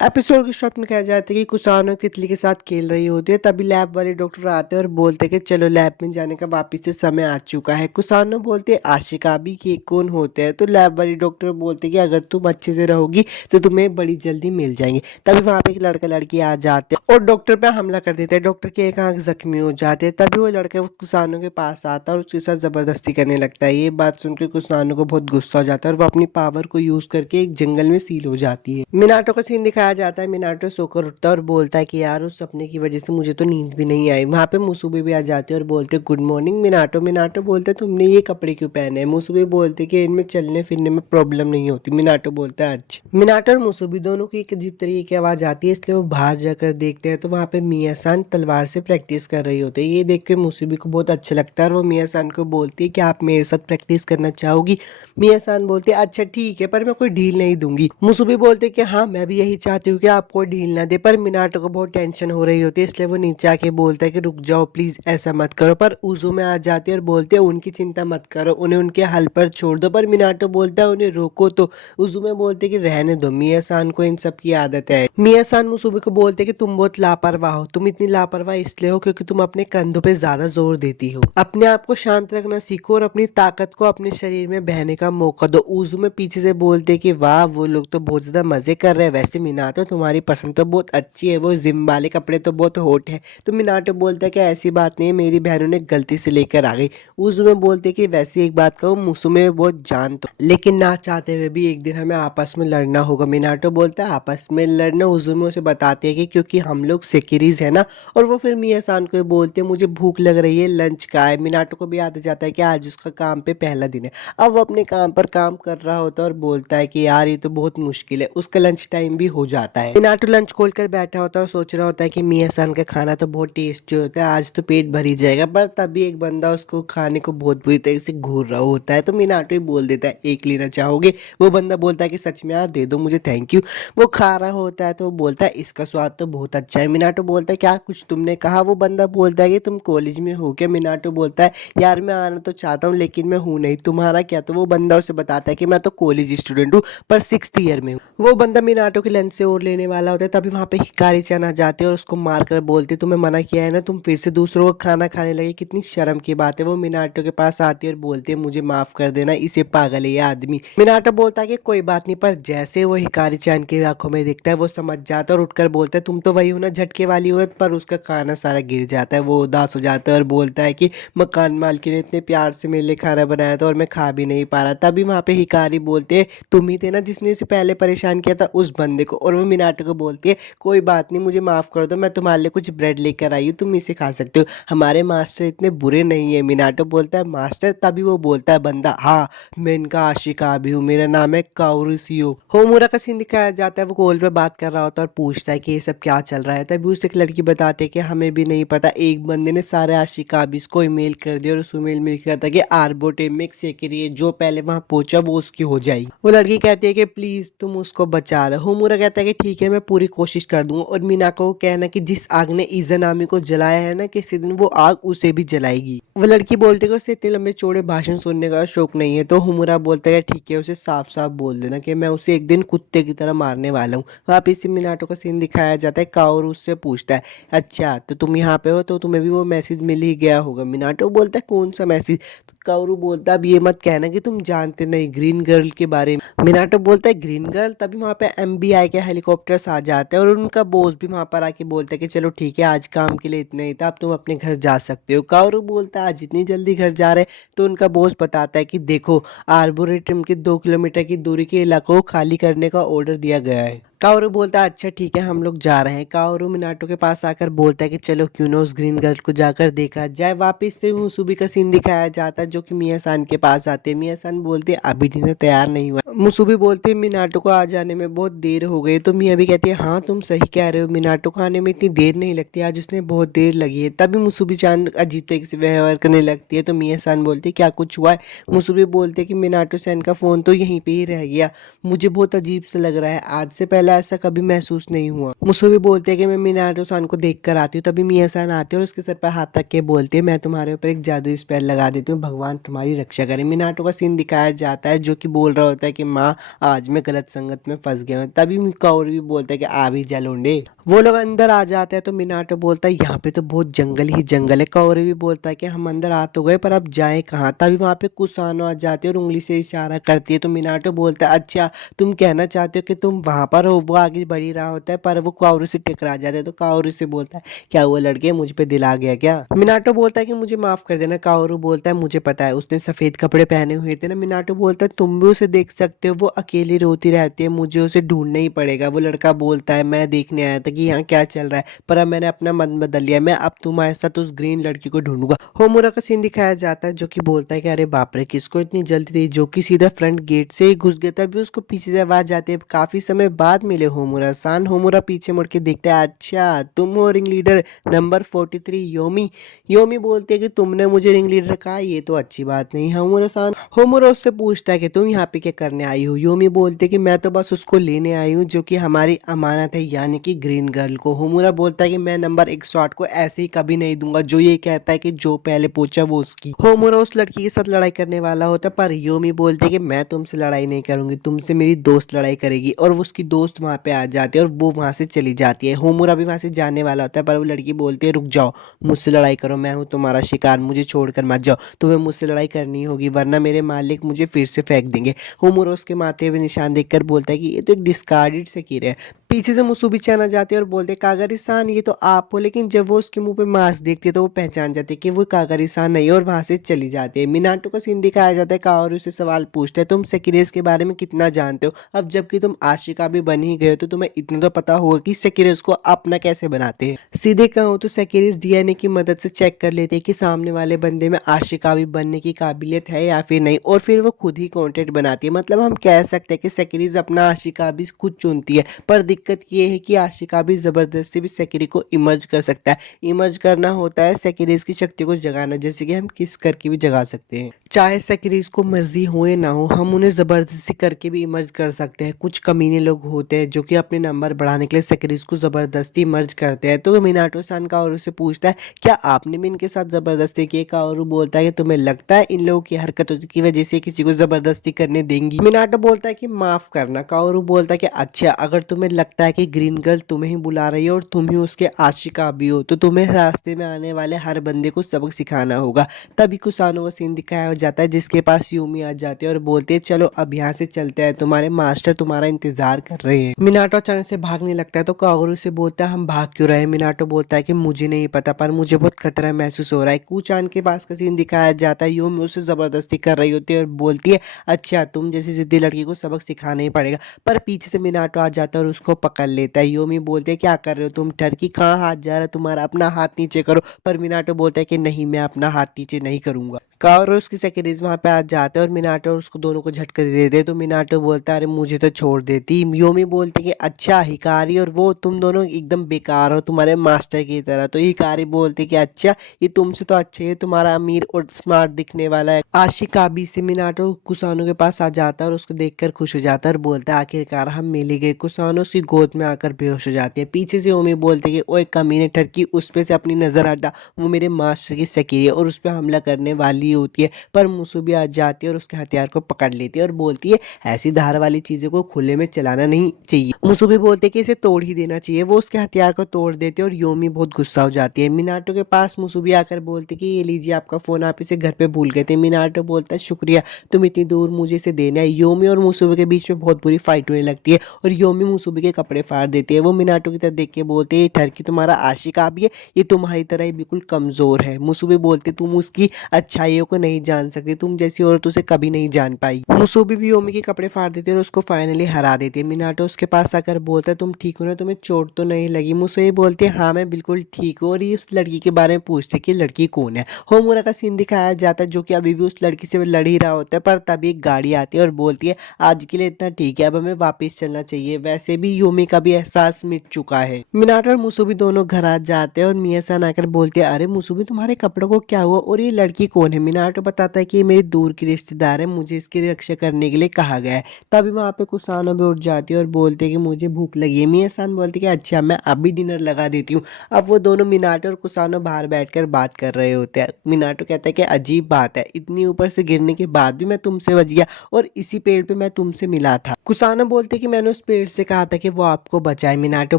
Episode की शुरुआत में कहा जाता है कि कुसानो तितली के साथ खेल रही होती है। तभी लैब वाले डॉक्टर आते हैं और बोलते हैं कि चलो लैब में जाने का वापिस से समय आ चुका है। कुसानो बोलते हैं आशिकाबी के कौन होते हैं। तो लैब वाली डॉक्टर बोलते हैं कि अगर तुम अच्छे से रहोगी तो तुम्हें बड़ी जल्दी मिल जाएंगे। तभी वहाँ पे एक लड़का लड़की आ जाते हैं और डॉक्टर पे हमला कर देते हैं। डॉक्टर की एक आंख जख्मी हो जाती है। तभी वो लड़का कुसानो के पास आता है और उसके साथ जबरदस्ती करने लगता है। ये बात सुनकर कुसानो को बहुत गुस्सा हो जाता है और वो अपनी पावर को यूज करके एक जंगल में सील हो जाती है। मिनाटो का सीन दिखाया जाता है। मिनाटो सोकर उठता है और बोलता है कि यार उस सपने की वजह से मुझे तो नींद भी नहीं आई। वहाँ पे मुसुबे भी आ जाते हैं और बोलते हैं गुड मॉर्निंग मिनाटो। मिनाटो बोलते हैं तुमने ये कपड़े क्यों पहने हैं। मुसुबे बोलते हैं कि इनमें चलने फिरने में प्रॉब्लम नहीं होती। मिनाटो बोलता है अच्छा। मिनाटो और मुसुबे दोनों की एक अजीब तरीके की आवाज आती है, इसलिए वो बाहर जाकर देखते हैं तो वहाँ पे मिया सान तलवार से प्रैक्टिस कर रही होती है। ये देख के मुसुबे को बहुत अच्छा लगता है और वो मिया सान को बोलती है कि आप मेरे साथ प्रैक्टिस करना चाहोगी। मिया सान बोलती है अच्छा ठीक है, पर मैं कोई ढील नहीं दूंगी। मुसुबी बोलते कि हाँ मैं भी यही चाहती हूँ कि आप कोई ढील ना दे। पर मिनाटो को बहुत टेंशन हो रही होती है, इसलिए वो नीचे आके बोलता है कि रुक जाओ प्लीज ऐसा मत करो। पर उजू में आ जाती है और बोलते हैं उनकी चिंता मत करो, उन्हें उनके हल पर छोड़ दो। पर मिनाटो बोलता है उन्हें रोको। तो उजू में बोलते कि रहने दो, मिया सान को इन सब की आदत है। मिया सान मुसुबी को बोलते कि तुम बहुत लापरवाह हो। तुम इतनी लापरवाह इसलिए हो क्योंकि तुम अपने कंधों पे ज्यादा जोर देती हो। अपने आप को शांत रखना सीखो और अपनी ताकत को अपने शरीर में बहने का मौका दो। उजू में पीछे से बोलते कि वाह वो लोग तो बहुत ज्यादा मजे कर रहे हैं। वैसे मिनाटो तुम्हारी पसंद तो बहुत अच्छी है, वो जिम वाले कपड़े तो बहुत हॉट है। तो मिनाटो बोलता है कि ऐसी बात नहीं है, मेरी बहनों ने गलती से लेकर आ गई। उजू में बोलते कि वैसे एक बात कहूँ मुसुमे में बहुत जान तो, लेकिन ना चाहते हुए भी एक दिन हमें आपस में लड़ना होगा। मिनाटो बोलता है आपस में लड़ना। उजू में उसे बताते हैं कि क्योंकि हम लोग सेकिरीज है ना। और वो फिर मिया सान को बोलते हैं मुझे भूख लग रही है, लंच का है। मिनाटो को भी याद आ जाता है कि आज उसका काम पे पहला दिन है। अब वो अपने काम पर काम कर रहा होता है और बोलता है कि यार ये तो बहुत मुश्किल है। उसका लंच टाइम भी हो जाता है। मिनाटो लंच खोल कर बैठा होता है और सोच रहा होता है कि मिया सान का खाना तो बहुत टेस्टी होता है, आज तो पेट भर ही जाएगा। पर तभी एक बंदा उसको खाने को बहुत बुरी तरह से घूर रहा होता है। तो मिनाटो ही बोल देता है एक लेना चाहोगे। वो बंदा बोलता है कि सच में यार दे दो मुझे, थैंक यू। वो खा रहा होता है तो वो बोलता है इसका स्वाद तो बहुत अच्छा है। मिनाटो बोलता है क्या कुछ तुमने कहा। वो बंदा बोलता है कि तुम कॉलेज में हो क्या। मिनाटो बोलता है यार मैं आना तो चाहता हूँ लेकिन मैं हूँ नहीं, तुम्हारा क्या। तो वो बंदा उसे बताता है कि मैं तो कॉलेज स्टूडेंट हूँ पर 6th ईयर में हूँ। वो बंदा मिनाटो के लंच से और लेने वाला होता है। तभी वहाँ पे हिकारी चैन आ जाती है और उसको मार कर बोलती है तुम्हें मना किया है ना, तुम फिर से दूसरों को खाना खाने लगे, कितनी शर्म की बात है। वो मिनाटो के पास आती है और बोलती है मुझे माफ कर देना, इसे पागल है ये आदमी। मिनाटो बोलता है कि कोई बात नहीं। पर जैसे वो हिकारी चैन की आंखों में दिखता है वो समझ जाता है और उठकर बोलता है तुम तो वही हो ना झटके वाली औरत। पर उसका खाना सारा गिर जाता है। वो उदास हो जाता है और बोलता है कि मकान मालकिन ने इतने प्यार से मेरे लिए खाना बनाया था और मैं खा भी नहीं पा रहा। तभी वहाँ पे हिकारी बोलते हैं तुम ही थे ना जिसने इसे पहले परेशान किया था उस बंदे को। और वो मिनाटो को बोलती है कोई बात नहीं मुझे माफ कर दो, मैं तुम्हारे लिए कुछ ब्रेड लेकर आई हूँ, तुम इसे खा सकते हो, हमारे मास्टर इतने बुरे नहीं है। मिनाटो बोलता है मास्टर। तभी वो बोलता है बंदा हाँ मैं इनका आशिका भी हूँ, मेरा नाम है काउरिसियो। होमुरा का सीन दिखाया जाता है। वो कॉल पे बात कर रहा होता है और पूछता है कि ये सब क्या चल रहा है। तभी उसे एक लड़की बताते हैं कि हमें भी नहीं पता, एक बंदे ने सारे आशिकाबीज को ईमेल कर दिया और उस ईमेल में लिखा था कि आर्बोटेमिक सेक्रेटरी जो पहले वहां पहुंचा वो उसकी हो जाएगी। वो लड़की कहती है कि प्लीज तुम उसको बचा लो। होमुरा कहता है कि ठीक है मैं पूरी कोशिश कर दूंगा। और मीनाको को कहना कि जिस आग ने इज़ानामी को जलाया है ना किसी दिन वो आग उसे भी जलाएगी। वो लड़की बोलती है कि उसे इतने लंबे चौड़े भाषण सुनने का शौक नहीं है। तो हुमुरा बोलता है ठीक है उसे साफ साफ बोल देना कि मैं उसे एक दिन कुत्ते की तरह मारने वाला हूँ। वापिस से मिनाटो का सीन दिखाया जाता है। काओरू उससे पूछता है अच्छा तो तुम यहाँ पे हो तो तुम्हें भी वो मैसेज मिल ही गया होगा। मिनाटो बोलता है कौन सा मैसेज। तो काओरू बोलता है अब ये मत कहना कि तुम जानते नहीं ग्रीन गर्ल के बारे में। मिनाटो बोलता है ग्रीन गर्ल। तभी वहाँ पे एमबीआई के हेलीकॉप्टर्स आ जाते हैं और उनका बॉस भी वहाँ पर आके बोलता है कि चलो ठीक है आज काम के लिए इतना ही था, अब तुम अपने घर जा सकते हो। काओरू बोलता है आज इतनी जल्दी घर जा रहे। तो उनका बॉस बताता है कि देखो आर्बोरेटम के 2 किलोमीटर की दूरी के इलाकों को खाली करने का ऑर्डर दिया गया है। काओरू बोलता है अच्छा ठीक है हम लोग जा रहे हैं। काओरू मिनाटो के पास आकर बोलता है कि चलो क्यों ना उस ग्रीन गर्ल को जाकर देखा जाए। वापिस से मुसुबी का सीन दिखाया जाता है जो कि मिया सान के पास आते हैं। मिया सान बोलते हैं अभी डिनर तैयार नहीं हुआ। मुसुबी बोलते हैं मिनाटो को आ जाने में बहुत देर हो गई। तो मिया भी कहती है हाँ तुम सही कह रहे हो, मिनाटो को आने में इतनी देर नहीं लगती, आज उसने बहुत देर लगी है। तभी मुसुबी चान अजीब तरीके से व्यवहार करने लगती है। तो मिया सान बोलती है क्या कुछ हुआ है। मुसुबी बोलते हैं कि मिनाटो सैन का फोन तो यहीं पे ही रह गया, मुझे बहुत अजीब सा लग रहा है, आज से पहले पहले ऐसा कभी महसूस नहीं हुआ। मुसुबी बोलते हैं कि मैं मिनाटो सान को देख कर आती हूँ, तभी मिया सान आते हैं और उसके सर पर हाथ रख के बोलते हैं मैं तुम्हारे ऊपर एक जादुई स्पेल लगा देती हूँ, भगवान तुम्हारी रक्षा करे। मिनाटो का सीन दिखाया जाता है जो कि बोल रहा होता है कि माँ आज मैं गलत संगत में फंस गया हूँ। तभी काओरू भी बोलता है कि आ भी जा लौंडे। वो लोग अंदर आ जाते हैं तो मिनाटो बोलता है यहाँ पे तो बहुत जंगल ही जंगल है। काओरू भी बोलता है कि हम अंदर आ तो गए पर अब जाएं कहाँ। तभी वहाँ पे कुसानो आ जाती है और उंगली से इशारा करती है तो मिनाटो बोलता है अच्छा तुम कहना चाहते हो कि तुम वहां पर हो। वो आगे बढ़ ही रहा होता है पर वो काओरू से टकरा जाता है तो काओरू से बोलता है क्या वो लड़के मुझ पे दिल आ गया क्या। मिनाटो बोलता है कि मुझे माफ कर देना। काओरू बोलता है मुझे पता है उसने सफेद कपड़े पहने हुए थे ना। मिनाटो बोलता है तुम भी उसे देख सकते हो, वो अकेली रोती रहती है, मुझे उसे ढूंढना ही पड़ेगा। वो लड़का बोलता है मैं देखने आया था कि यहाँ क्या चल रहा है पर अब मैंने अपना मन बदल लिया, मैं अब तुम्हारे साथ उस ग्रीन लड़की को ढूंढूंगा। होमुरा का सीन दिखाया जाता है जो कि बोलता है कि अरे बाप रे किसको इतनी जल्दी थी, जो कि सीधा फ्रंट गेट से ही घुस गया। तभी उसको पीछे से आवाज आती है काफी समय बाद मिले होमुरा सान। होमुरा पीछे मुड़ के देखता है अच्छा तुम हो ring leader number 43 Yomi. Yomi बोलती है कि तुमने मुझे रिंग लीडर कहा, ये तो अच्छी बात नहीं। होमुरा सान होमुरा उससे पूछता है कि तुम यहाँ पे क्या करने आई हो। योमी बोलते है कि मैं तो बस उसको लेने आई हूँ जो कि हमारी अमानत है यानी कि ग्रीन गर्ल को। होमुरा बोलता है कि मैं नंबर 108 को ऐसे ही कभी नहीं दूंगा, जो ये कहता है कि जो पहले पूछा वो उसकी। होमुरा उस लड़की के साथ लड़ाई करने वाला होता है पर योमी बोलते है कि मैं तुमसे लड़ाई नहीं करूंगी, तुमसे मेरी दोस्त लड़ाई करेगी। और वो उसकी दोस्त वहां पे आ जाती है और वो वहां से चली जाती है। होमुरा भी वहां से जाने वाला होता है पर वो लड़की बोलती है रुक जाओ, मुझसे लड़ाई करो, मैं हूँ तुम्हारा शिकार, मुझे छोड़कर मत जाओ, तुम्हें मुझसे लड़ाई करनी होगी वरना मेरे मालिक मुझे फिर से फेंक देंगे। होमुरा उसके माथे पे निशान देखकर बोलता है कि ये तो एक डिस्कार्डेड सेकीर है। पीछे से मुसुबी चान आ जाते हैं और बोलते हैं कागरिसान ये तो आप हो। लेकिन जब वो उसके मुंह पे मास्क देखती है तो वो पहचान जाती है कि वो कागरिसान नहीं है और वहां से चली जाती है। मिनाटो का सीन दिखाया जाता है। काओरू से सवाल पूछता है तुम सेकिरेस के बारे में कितना जानते हो, अब जबकि तुम आशिका भी बन ही गए हो तो तुम्हें इतना तो पता होगा कि सेकिरेस को अपना कैसे बनाते हैं। सीधे कहूँ तो सेकिरेस डीएनए की मदद से चेक कर लेते हैं कि सामने वाले बंदे में आशिका भी बनने की काबिलियत है या फिर नहीं, और फिर वो खुद ही कॉन्टेंट बनाती है। मतलब हम कह सकते हैं कि सेकिरेस अपना आशिका भी खुद चुनती है। पर दिक्कत ये है कि आशिका भी जबरदस्ती भी सेकिरी को इमर्ज कर सकता है। इमर्ज करना होता है सेकिरीज की शक्ति को जगाना, जैसे कि हम किस करके भी जगा सकते हैं। चाहे सेकिरीज को मर्जी हो या ना हो हम उन्हें जबरदस्ती करके भी इमर्ज कर सकते हैं। कुछ कमीने लोग होते हैं जो कि अपने नंबर बढ़ाने के लिए सेकिरीज को जबरदस्ती इमर्ज करते हैं। तो मिनाटो सान काओरू से पूछता है क्या आपने भी इनके साथ जबरदस्ती की। काओरू बोलता है कि तुम्हें लगता है इन लोगों की हरकतों की वजह से किसी को जबरदस्ती करने देंगी। मिनाटो बोलता है कि माफ करना। काओरू बोलता है कि अच्छा अगर तुम्हें लगता है कि ग्रीन गर्ल तुम्हें ही बुला रही है और तुम ही उसके आशिका भी हो तो तुम्हें रास्ते में आने वाले हर बंदे को सबक सिखाना होगा। तभी कुसानो का सीन दिखाया जाता है जिसके पास यूमी आ जाती है और बोलते है चलो अब यहाँ से चलते हैं, तुम्हारे मास्टर तुम्हारा इंतजार कर रहे हैं। मिनाटो अचानक से भागने लगता है तो काओरू से बोलता है हम भाग क्यों रहे हैं। मिनाटो बोलता है कि मुझे नहीं पता पर मुझे बहुत खतरा महसूस हो रहा है। कुचान के पास का सीन दिखाया जाता है। यूमी उसे जबरदस्ती कर रही होती है और बोलती है अच्छा तुम जैसी जिद्दी लड़की को सबक सिखाना ही पड़ेगा। पर पीछे से मिनाटो आ जाता है और उसको पकड़ लेता है। योमी बोलते हैं क्या कर रहे हो तुम टर्की, कहाँ हाथ जा रहा है तुम्हारा, अपना हाथ नीचे करो। पर मिनाटो बोलता है कि नहीं मैं अपना हाथ नीचे नहीं करूंगा। काओरू उसकी सेक्रेटरीज वहां पे आ जाते हैं और मिनाटो उसको दोनों को झटके दे देते। तो मिनाटो बोलता है अरे मुझे तो छोड़ देती। योमी बोलती कि अच्छा हिकारी और वो तुम दोनों एकदम बेकार हो तुम्हारे मास्टर की तरह। तो हिकारी बोलती कि अच्छा ये तुमसे तो अच्छा है, तुम्हारा अमीर और स्मार्ट दिखने वाला है। आशिकाबी से मिनाटो कुसानो के पास आ जाता है और उसको देखकर खुश हो जाता है और बोलता है आखिरकार हम मिल ही गए। कुसानो उसकी गोद में आकर बेहोश हो जाती है। पीछे से ओमी बोलते कि ओए कमीने टर्की उस पे से अपनी नजर हटा, वो मेरे मास्टर की सखी है और उस पर हमला करने वाली होती है। पर मुसुबी आ जाती है और उसके हथियार को पकड़ लेती है और बोलती है ऐसी धार वाली चीजों को खुले में चलाना नहीं चाहिए। मुसुबी बोलते है कि इसे तोड़ ही देना चाहिए। वो उसके हथियार को तोड़ देते और योमी बहुत गुस्सा हो जाती है। मिनाटो के पास मुसुबी आकर बोलती कि ये लीजिए आपका फोन, आप इसे घर पे भूल गए थे। मिनाटो बोलता है शुक्रिया, तुम इतनी दूर मुझे इसे देना है। योमी और मुसुबी के बीच में बहुत बुरी फाइट होने लगती है और योमी मुसुबी के कपड़े फाड़ देती है। वो मिनाटो की तरफ देख के बोलते है टर्की तुम्हारा आशिका भी है, ये तुम्हारी तरह ही बिल्कुल कमजोर है। मुसुबी बोलते तुम उसकी अच्छाइयों को नहीं जान सकती, तुम जैसी औरत उसे कभी नहीं जान पाई। मुसुबी भी योमी के कपड़े फाड़ देती है और उसको फाइनली हरा देती है। मिनाटो उसके पास आकर बोलता है तुम ठीक हो ना, तुम्हें चोट तो नहीं लगी। मुसुबी बोलती है हाँ मैं बिल्कुल ठीक हूँ और ये उस लड़की के बारे में पूछते कि लड़की कौन है। होमुरा का सीन दिखाया जाता है जो कि अभी भी उस लड़की से लड़ ही रहा होता है। पर तभी एक गाड़ी आती है और बोलती है आज के लिए इतना ठीक है, अब हमें वापस चलना चाहिए। वैसे भी योमी का भी एहसास मिट चुका है। मिनाटो और मुसुबी दोनों घर आ जाते हैं और मिया सान आकर बोलते हैं, अरे मुसुबी तुम्हारे कपड़ों को क्या हुआ और ये लड़की कौन है। मिनाटो बताता है कि ये मेरी दूर की रिश्तेदार है, मुझे इसकी रक्षा करने के लिए कहा गया है। तभी वहाँ पे कुसानो भी उठ जाती है और बोलते हैं कि मुझे भूख लगी है। मिया सान बोलती है कि अच्छा मैं अभी डिनर लगा देती हूँ। अब वो दोनों मिनाटो और कुसानो बाहर बैठकर बात कर रहे होते हैं। मिनाटो कहता है कि अजीब बात है, इतनी ऊपर से गिरने के बाद भी मैं तुमसे बच गया और इसी पेड़ पे मैं तुमसे मिला था। कुसानो बोलते हैं कि मैंने उस पेड़ से कहा था कि वो आपको बचाए। मिनाटो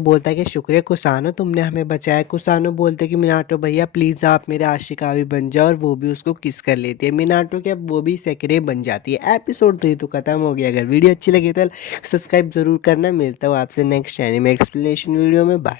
बोलता है कि शुक्रिया कुसानो, तुमने हमें बचाया। कुसानो बोलते हैं कि मिनाटो भैया प्लीज आप मेरे आशिका भी बन जाओ और वो भी उसको किस कर लेती है। मिनाटो के अब वो भी सेक्रे बन जाती है। एपिसोड 3 तो खत्म हो गया। अगर वीडियो अच्छी लगी तो सब्सक्राइब जरूर करना। मिलता हूँ आपसे नेक्स्ट एनिमे एक्सप्लेनेशन वीडियो में। बाय।